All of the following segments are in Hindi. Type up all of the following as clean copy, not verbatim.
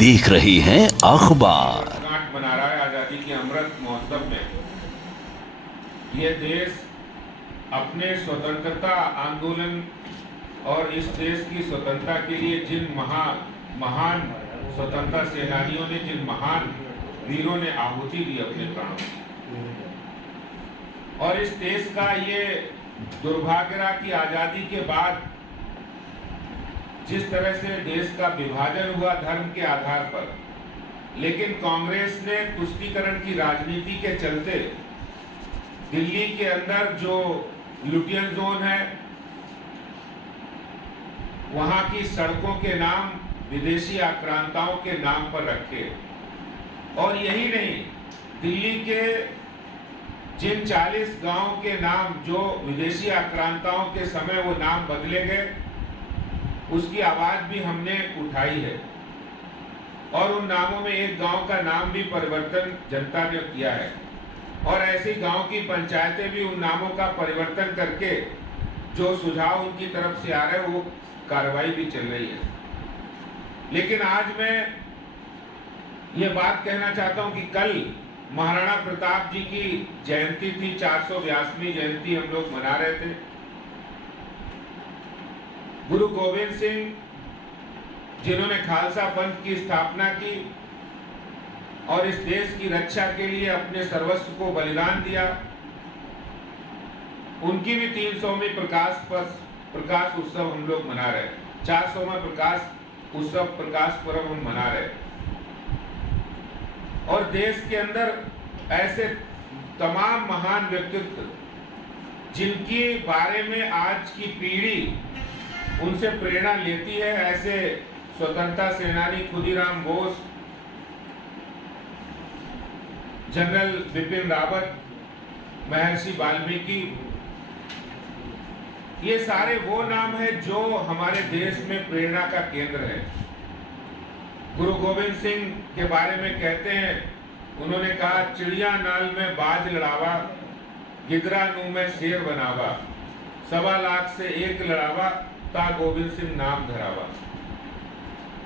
देख रहे हैं अखबार। मना रहा है आजादी के अमृत महोत्सव में। ये देश अपने स्वतंत्रता आंदोलन और इस देश की स्वतंत्रता के लिए जिन महान स्वतंत्रता सेनानियों ने, जिन महान वीरों ने आहुति दी अपने प्राणों की, और इस देश का ये दुर्भाग्य रहा कि आजादी के बाद जिस तरह से देश का विभाजन हुआ धर्म के आधार पर, लेकिन कांग्रेस ने तुष्टीकरण की राजनीति के चलते दिल्ली के अंदर जो लुटियन जोन है, वहां की सड़कों के नाम विदेशी आक्रांताओं के नाम पर रखे। और यही नहीं, दिल्ली के जिन 40 गांव के नाम जो विदेशी आक्रांताओं के समय वो नाम बदले गए, उसकी आवाज भी हमने उठाई है। और उन नामों में एक गांव का नाम भी परिवर्तन जनता ने किया है, और ऐसी गांव की पंचायतें भी उन नामों का परिवर्तन करके जो सुझाव उनकी तरफ से आ रहे हैं वो कार्रवाई भी चल रही है। लेकिन आज मैं ये बात कहना चाहता हूं कि कल महाराणा प्रताप जी की जयंती थी, 482वीं जयंती हम लोग मना रहे थे। गुरु गोविंद सिंह जिन्होंने खालसा पंथ की स्थापना की और इस देश की रक्षा के लिए अपने सर्वस्व को बलिदान दिया, उनकी भी 300वीं प्रकाश उत्सव हम लोग मना रहे हैं। 400वां प्रकाश पर्व हम मना रहे हैं। और देश के अंदर ऐसे तमाम महान व्यक्तित्व जिनके बारे में आज की पीढ़ी उनसे प्रेरणा लेती है, ऐसे स्वतंत्रता सेनानी खुदीराम बोस, जनरल बिपिन रावत, महर्षि वाल्मीकि, ये सारे वो नाम है जो हमारे देश में प्रेरणा का केंद्र है। गुरु गोविंद सिंह के बारे में कहते हैं, उन्होंने कहा, चिड़िया नाल में बाज लड़ावा, गिदरा नू में शेर बनावा, 1.25 लाख से एक लड़ावा, ता गोविंद सिंह नाम धरावा।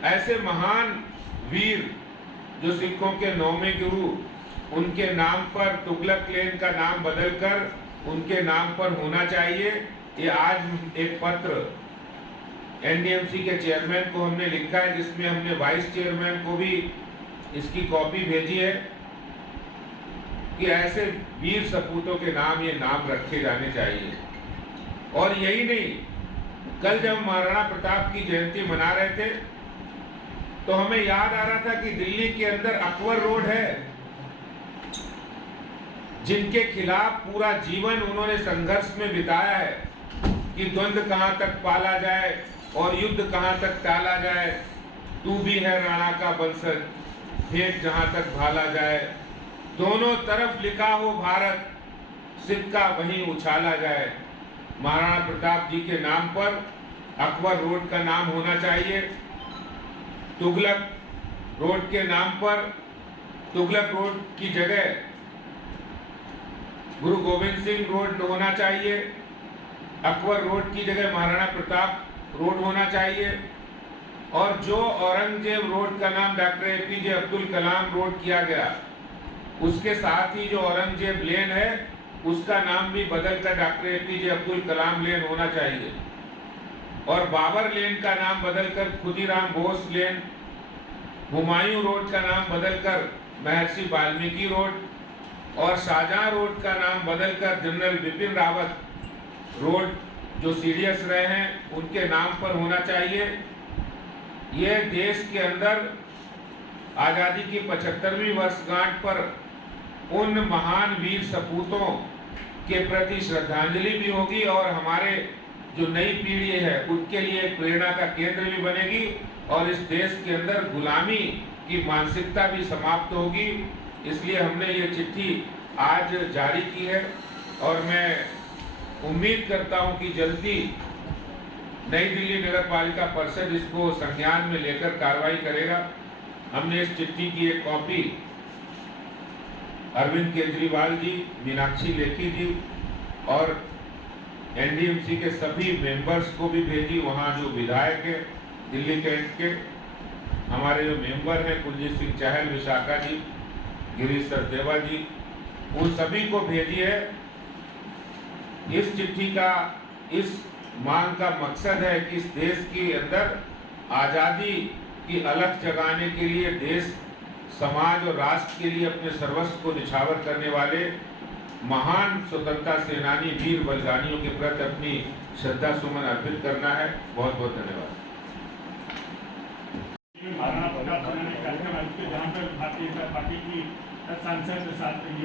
ऐसे महान वीर जो सिखों के 9वें गुरु, उनके नाम पर तुगलक लेन का नाम बदलकर उनके नाम पर होना चाहिए। ये आज एक पत्र एनडीएमसी के चेयरमैन को हमने लिखा है, जिसमें हमने वाइस चेयरमैन को भी इसकी कॉपी भेजी है कि ऐसे वीर सपूतों के नाम ये नाम रखे जाने चाहिए। और यही नहीं, कल जब महाराणा प्रताप की जयंती मना रहे थे तो हमें याद आ रहा था कि दिल्ली के अंदर अकबर रोड है, जिनके खिलाफ पूरा जीवन उन्होंने संघर्ष में बिताया है कि द्वंद्व कहां तक पाला जाए और युद्ध कहां तक टाला जाए। तू भी है राणा का वंशज, फेंक जहां तक भाला जाए, दोनों तरफ लिखा हो भारत, सिक्का वहीं उछाला जाए। महाराणा प्रताप जी के नाम पर अकबर रोड का नाम होना चाहिए। तुगलक रोड के नाम पर, तुगलक रोड की जगह गुरु गोविंद सिंह रोड होना चाहिए। अकबर रोड की जगह महाराणा प्रताप रोड होना चाहिए। और जो औरंगजेब रोड का नाम doctor APJ Abdul Kalam road किया गया, उसके साथ ही जो औरंगजेब लेन है उसका नाम भी बदलकर डॉक्टर एपीजे अब्दुल कलाम लेन होना चाहिए। और बाबर लेन का नाम बदलकर खुदीराम बोस लेन, हुमायूं रोड का नाम बदलकर महर्षि वाल्मीकि रोड, और शाहजहां रोड का नाम बदलकर जनरल बिपिन रावत रोड, जो सीडीएस रहे हैं, उनके नाम पर होना चाहिए। ये देश के अंदर आजादी की 75वीं वर्षगांठ पर उन महान वीर सपूतों के प्रति श्रद्धांजलि भी होगी, और हमारे जो नई पीढ़ी है उनके लिए एक प्रेरणा का केंद्र भी बनेगी, और इस देश के अंदर गुलामी की मानसिकता भी समाप्त होगी। इसलिए हमने ये चिट्ठी आज जारी की है, और मैं उम्मीद करता हूं कि जल्दी नई दिल्ली नगर पालिका परिषद इसको संज्ञान में लेकर कार्रवाई करेगा। हमने इस चिट्ठी की एक कॉपी अरविंद केजरीवाल जी, मीनाक्षी लेखी जी और एनडीएमसी के सभी मेंबर्स को भी भेजी, वहाँ जो विधायक है दिल्ली कैंट के, हमारे जो मेंबर हैं कुलजीत सिंह चहल, विशाखा जी, गिरीश सचदेवा जी, उन सभी को भेजी है। इस चिट्ठी का, इस मांग का मकसद है कि इस देश के अंदर आज़ादी की अलख जगाने के लिए, देश, समाज और राष्ट्र के लिए अपने सर्वस्व को निछावर करने वाले महान स्वतंत्रता सेनानी वीर बलिदानियों के प्रति अपनी श्रद्धा सुमन अर्पित करना है। बहुत बहुत धन्यवाद। महाराणा प्रताप सेनानी कार्यक्रम आयोजित किया, जहाँ पर भारतीय जनता पार्टी की सांसद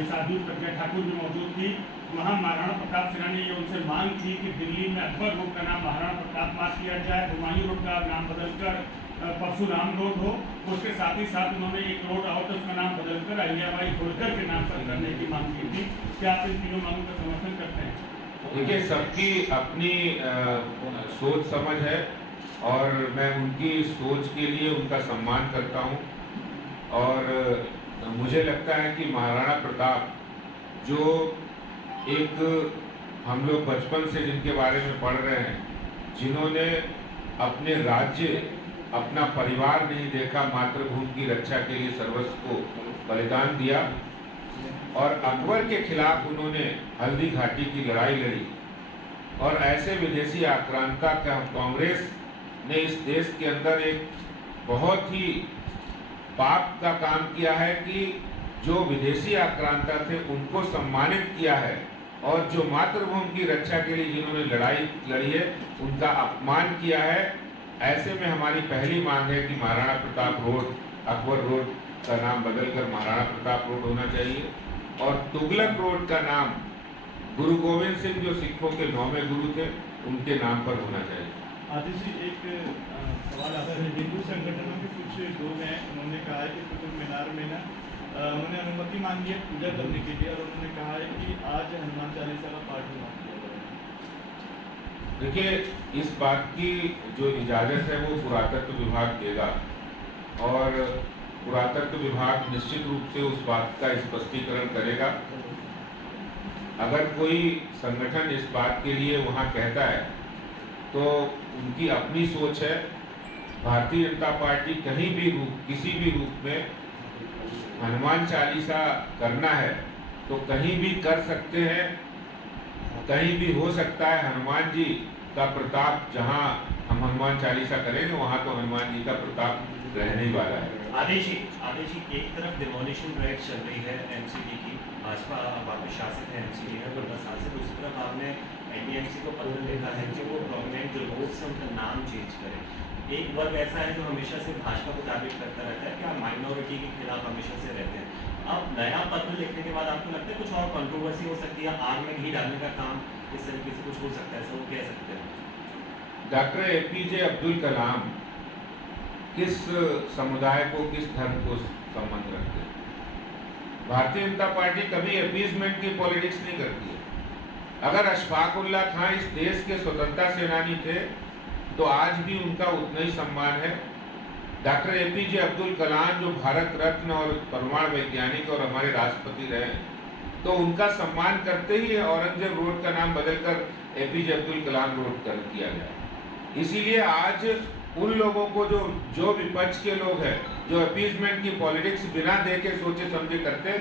साध्वी प्रज्ञा ठाकुर भी मौजूद थी। वहाँ महाराणा प्रताप सेनानी ने उनसे मांग की कि दिल्ली में अकबर रोड का नाम महाराणा प्रताप मार्ग किया जाए, हुमायूं रोड का नाम बदलकर परशुराम रोड हो। उसके साथ ही साथ उन्होंने एक रोड और तो उसका नाम बदलकर अहिल्याबाई होलकर के नाम पर करने की मांग की थी। क्या आप इन तीनों मांगों का समर्थन करते हैं? देखिए, सबकी अपनी सोच समझ है और मैं उनकी सोच के लिए उनका सम्मान करता हूँ। और मुझे लगता है कि महाराणा प्रताप, जो एक हम लोग बचपन से जिनके बारे में पढ़ रहे हैं, जिन्होंने अपने राज्य, अपना परिवार नहीं देखा, मातृभूमि की रक्षा के लिए सर्वस्व को बलिदान दिया और अकबर के खिलाफ उन्होंने हल्दी घाटी की लड़ाई लड़ी। और ऐसे विदेशी आक्रांता का कांग्रेस ने इस देश के अंदर एक बहुत ही पाप का काम किया है कि जो विदेशी आक्रांता थे उनको सम्मानित किया है, और जो मातृभूमि की रक्षा के लिए जिन्होंने लड़ाई लड़ी है उनका अपमान किया है। ऐसे में हमारी पहली मांग है कि महाराणा प्रताप रोड, अकबर रोड का नाम बदलकर महाराणा प्रताप रोड होना चाहिए और तुगलक रोड का नाम गुरु गोविंद सिंह, जो सिखों के 9वें गुरु थे, उनके नाम पर होना चाहिए। आदित्य जी, एक सवाल आता है। हिंदू संगठनों के कुछ लोग हैं, उन्होंने कहा है कि कुतुब मीनार में ना उन्होंने अनुमति मांगी है पूजा करने के लिए, और उन्होंने कहा है कि आज हनुमान चालीसा का पाठ होना चाहिए। देखिए, इस बात की जो इजाज़त है वो पुरातत्व विभाग देगा और पुरातत्व विभाग निश्चित रूप से उस बात का स्पष्टीकरण करेगा। अगर कोई संगठन इस बात के लिए वहाँ कहता है तो उनकी अपनी सोच है। भारतीय जनता पार्टी कहीं भी रूप, किसी भी रूप में हनुमान चालीसा करना है तो कहीं भी कर सकते हैं, कहीं भी हो सकता है। हनुमान जी का प्रताप, जहाँ हम हनुमान चालीसा करेंगे वहाँ तो हनुमान जी का प्रताप रहने ही वाला है। आदेश जी, एक तरफ डिमोलिशन ड्राइव चल रही है एमसीडी की, भाजपा वापस शासित है एमसीडी में 15 साल से। दूसरी तरफ आपने एनडीएमसी को पत्र लिखा है कि वो प्रोमिनेंट जो लोग से उनका नाम चेंज करें। एक वर्ग ऐसा है जो हमेशा से भाजपा को टारगेट करता रहता है कि आप माइनॉरिटी के खिलाफ हमेशा से रहते हैं। अब नया पत्र लिखने के बाद आपको लगता है कुछ और कंट्रोवर्सी हो सकती है, आग में घी डालने का काम इस तरीके से कुछ हो सकता है, ऐसा वो कह सकते हैं? डॉक्टर एपीजे अब्दुल कलाम किस समुदाय को, किस धर्म को संबंध रखते हैं? भारतीय जनता पार्टी कभी अपीजमेंट की पॉलिटिक्स नहीं करती है। अगर अशफाक उल्लाह खां इस देश के स्वतंत्रता सेनानी थे तो आज भी उनका उतना ही सम्मान है। डॉक्टर एपीजे अब्दुल कलाम जो भारत रत्न और परमाणु वैज्ञानिक और हमारे राष्ट्रपति रहे, तो उनका सम्मान करते ही औरंगजेब रोड का नाम बदलकर एपीजे अब्दुल कलाम रोड कर किया गया। इसीलिए आज उन लोगों को जो विपक्ष के लोग हैं, जो अपीजमेंट की पॉलिटिक्स बिना देखे सोचे समझे करते,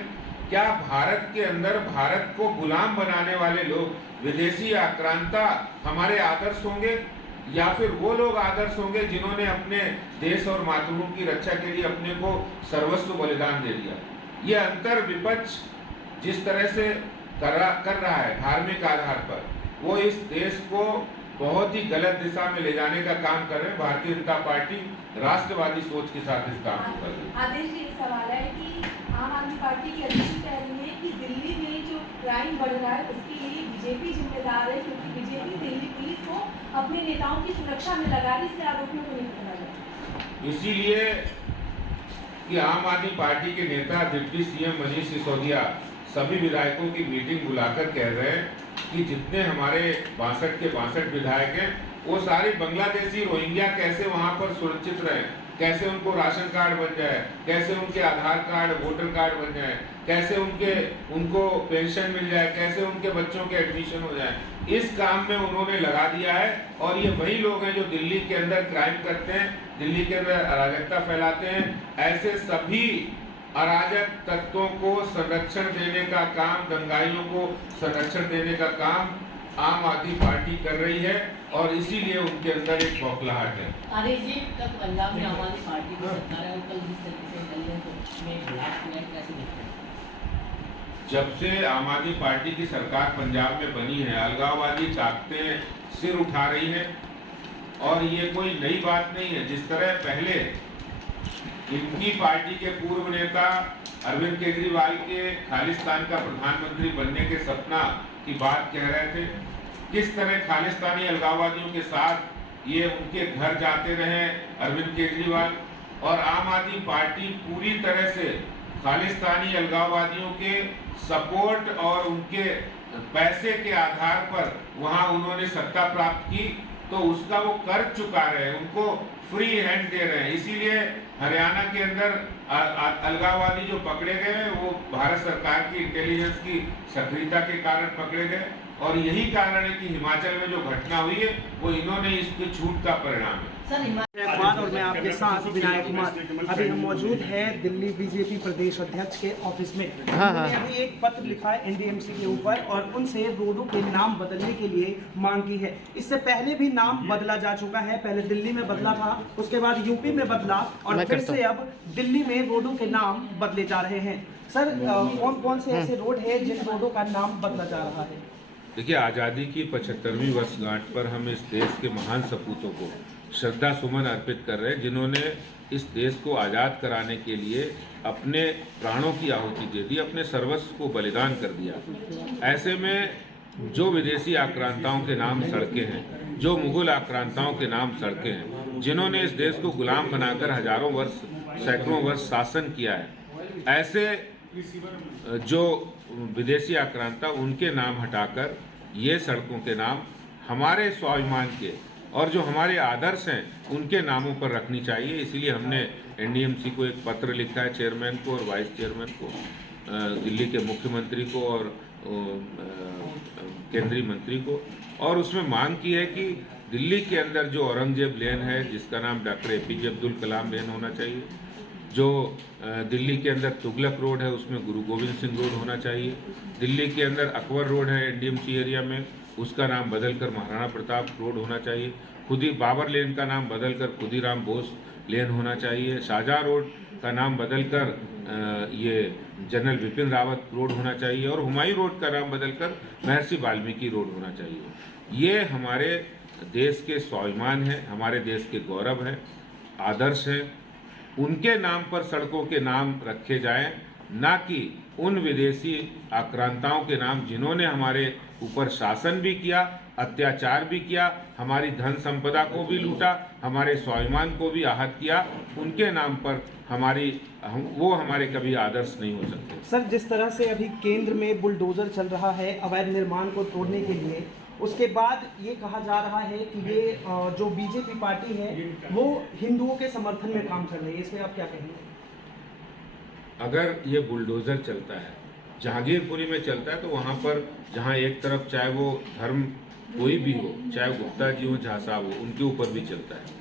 क्या भारत के अंदर भारत को गुलाम बनाने वाले लोग, विदेशी आक्रांता हमारे आदर्श होंगे या फिर वो लोग आदर्श होंगे जिन्होंने अपने देश और मातृभूमि की रक्षा के लिए अपने को सर्वस्व बलिदान दे दिया? ये अंतर विपक्ष जिस तरह से कर रहा है धार्मिक आधार पर, वो इस देश को बहुत ही गलत दिशा में ले जाने का काम कर रहे हैं। भारतीय जनता पार्टी राष्ट्रवादी सोच के साथ इस काम को कर रही है। आदेश जी, एक सवाल है कि आम आदमी पार्टी की अध्यक्ष कह रही है कि दिल्ली में जो क्राइम बढ़ रहा है उसके लिए बीजेपी जिम्मेदार है, क्योंकि बीजेपी दिल्ली पुलिस को अपने नेताओं की सुरक्षा में लगा रही, इसलिए आरोपियों को नहीं पकड़ा जाए। इसीलिए कि आम आदमी पार्टी के नेता डिप्टी सीएम मनीष सिसोदिया सभी विधायकों की मीटिंग बुलाकर कह रहे हैं कि जितने हमारे 62 के 62 विधायक हैं वो सारे बांग्लादेशी रोहिंग्या कैसे वहाँ पर सुरक्षित रहें, कैसे उनको राशन कार्ड बन जाए, कैसे उनके आधार कार्ड, वोटर कार्ड बन जाए, कैसे उनको पेंशन मिल जाए, कैसे उनके बच्चों के एडमिशन हो जाए, इस काम में उन्होंने लगा दिया है। और ये वही लोग हैं जो दिल्ली के अंदर क्राइम करते हैं, दिल्ली के अंदर अराजकता फैलाते हैं, ऐसे सभी अराजक तत्वों को संरक्षण देने का काम, दंगाइयों को संरक्षण देने का काम आम आदमी पार्टी कर रही है और इसीलिए उनके अंदर एक बौखलाहट है। अरे जी, कल पंजाब में आम आदमी पार्टी की सरकार है और कल जिस तरीके से इंटेलिजेंस में ब्लास्ट हुआ है, कैसे देखते हैं? जब से आम आदमी पार्टी की सरकार पंजाब में बनी है, अलगाववादी ताकतें सिर उठा रही हैं और ये कोई नई बात नहीं है। जिस तरह पहले इनकी पार्टी के पूर्व नेता अरविंद केजरीवाल के खालिस्तान का प्रधानमंत्री बनने के सपना की बात कह रहे थे, किस तरह खालिस्तानी अलगाववादियों के साथ ये उनके घर जाते रहे अरविंद केजरीवाल, और आम आदमी पार्टी पूरी तरह से खालिस्तानी अलगाववादियों के सपोर्ट और उनके पैसे के आधार पर वहां उन्होंने सत्ता प्राप्त की, तो उसका वो कर चुका रहे, उनको फ्री हैंड दे रहे हैं। इसीलिए हरियाणा के अंदर अलगाववादी जो पकड़े गए हैं वो भारत सरकार की इंटेलिजेंस की सक्रियता के कारण पकड़े गए, और यही कारण है कि हिमाचल में जो घटना हुई है वो इन्होंने इसकी छूट का परिणाम है। अखबार और मैं आपके साथ विनायक कुमार। अभी हम मौजूद हैं दिल्ली बीजेपी प्रदेश अध्यक्ष के ऑफिस में। उन्होंने अभी एक पत्र लिखा है एनडीएमसी के ऊपर और उनसे रोडों के नाम बदलने के लिए मांग की है। इससे पहले भी नाम बदला जा चुका है, पहले दिल्ली में बदला था, उसके बाद यूपी में बदला और फिर से अब दिल्ली में रोडों के नाम बदले जा रहे हैं। सर, कौन कौन से ऐसे रोड है जिन रोडों का नाम बदला जा रहा है? देखिए, आज़ादी की 75वीं वर्षगांठ पर हम इस देश के महान सपूतों को श्रद्धा सुमन अर्पित कर रहे हैं, जिन्होंने इस देश को आज़ाद कराने के लिए अपने प्राणों की आहुति दे दी, अपने सर्वस्व को बलिदान कर दिया। ऐसे में जो विदेशी आक्रांताओं के नाम सड़कें हैं, जो मुगल आक्रांताओं के नाम सड़कें हैं, जिन्होंने इस देश को गुलाम बनाकर हजारों वर्ष, सैकड़ों वर्ष शासन किया है, ऐसे जो विदेशी आक्रांता, उनके नाम हटाकर ये सड़कों के नाम हमारे स्वाभिमान के और जो हमारे आदर्श हैं उनके नामों पर रखनी चाहिए। इसीलिए हमने एनडीएमसी को एक पत्र लिखा है, चेयरमैन को और वाइस चेयरमैन को, दिल्ली के मुख्यमंत्री को और केंद्रीय मंत्री को, और उसमें मांग की है कि दिल्ली के अंदर जो औरंगजेब लेन है, जिसका नाम डॉक्टर एपीजे अब्दुल कलाम लेन होना चाहिए, जो दिल्ली के अंदर तुगलक रोड है उसमें गुरु गोविंद सिंह रोड होना चाहिए, दिल्ली के अंदर अकबर रोड है एनडीएमसी एरिया में, उसका नाम बदलकर महाराणा प्रताप रोड होना चाहिए, खुदी बाबर लेन का नाम बदलकर खुदीराम बोस लेन होना चाहिए, शाहजहाँ रोड का नाम बदलकर ये जनरल बिपिन रावत रोड होना चाहिए, और हुमायूं रोड का नाम बदलकर महर्षि वाल्मीकि रोड होना चाहिए। ये हमारे देश के स्वाभिमान हैं, हमारे देश के गौरव हैं, आदर्श हैं। उनके नाम पर सड़कों के नाम रखे जाएं, ना कि उन विदेशी आक्रांताओं के नाम जिन्होंने हमारे ऊपर शासन भी किया, अत्याचार भी किया, हमारी धन संपदा को भी लूटा, हमारे स्वाभिमान को भी आहत किया, उनके नाम पर वो हमारे कभी आदर्श नहीं हो सकते। सर, जिस तरह से अभी केंद्र में बुलडोजर चल रहा है अवैध निर्माण को तोड़ने के लिए, उसके बाद ये कहा जा रहा है कि ये जो बीजेपी पार्टी है वो हिंदुओं के समर्थन में काम कर रही है, इसमें आप क्या कहेंगे? अगर ये बुलडोज़र चलता है, जहांगीरपुरी में चलता है, तो वहाँ पर जहाँ एक तरफ चाहे वो धर्म कोई भी हो, चाहे गुप्ता जी हो, झा साहब हो, उनके ऊपर भी चलता है।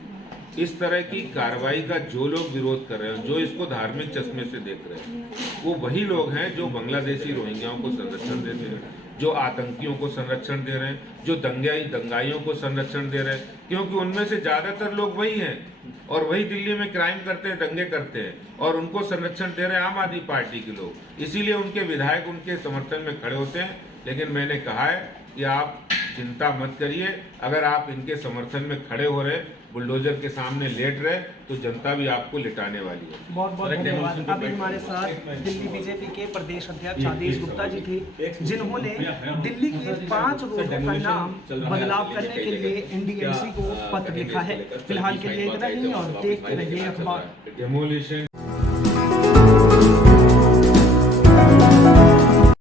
इस तरह की कार्रवाई का जो लोग विरोध कर रहे हैं, जो इसको धार्मिक चश्मे से देख रहे हैं, वो वही लोग हैं जो बांग्लादेशी रोहिंग्याओं को संरक्षण देते हैं, जो आतंकियों को संरक्षण दे रहे हैं, जो दंगाइयों को संरक्षण दे रहे हैं, क्योंकि उनमें से ज़्यादातर लोग वही हैं और वही दिल्ली में क्राइम करते हैं, दंगे करते हैं, और उनको संरक्षण दे रहे हैं आम आदमी पार्टी के लोग। इसीलिए उनके विधायक उनके समर्थन में खड़े होते हैं। लेकिन मैंने कहा है कि आप चिंता मत करिए, अगर आप इनके समर्थन में खड़े हो रहे, बुलडोजर के सामने लेट रहे, तो जनता भी आपको लिटाने वाली है। बहुत बहुत धन्यवाद। अभी हमारे साथ दिल्ली बीजेपी के प्रदेश अध्यक्ष आदेश गुप्ता जी थे, जिन्होंने दिल्ली के 5 रोडों का नाम बदलाव करने के लिए एनडीएमसी को पत्र लिखा है। फिलहाल के लिए इतना ही और देखते रहिए अखबार। डेमोलिशन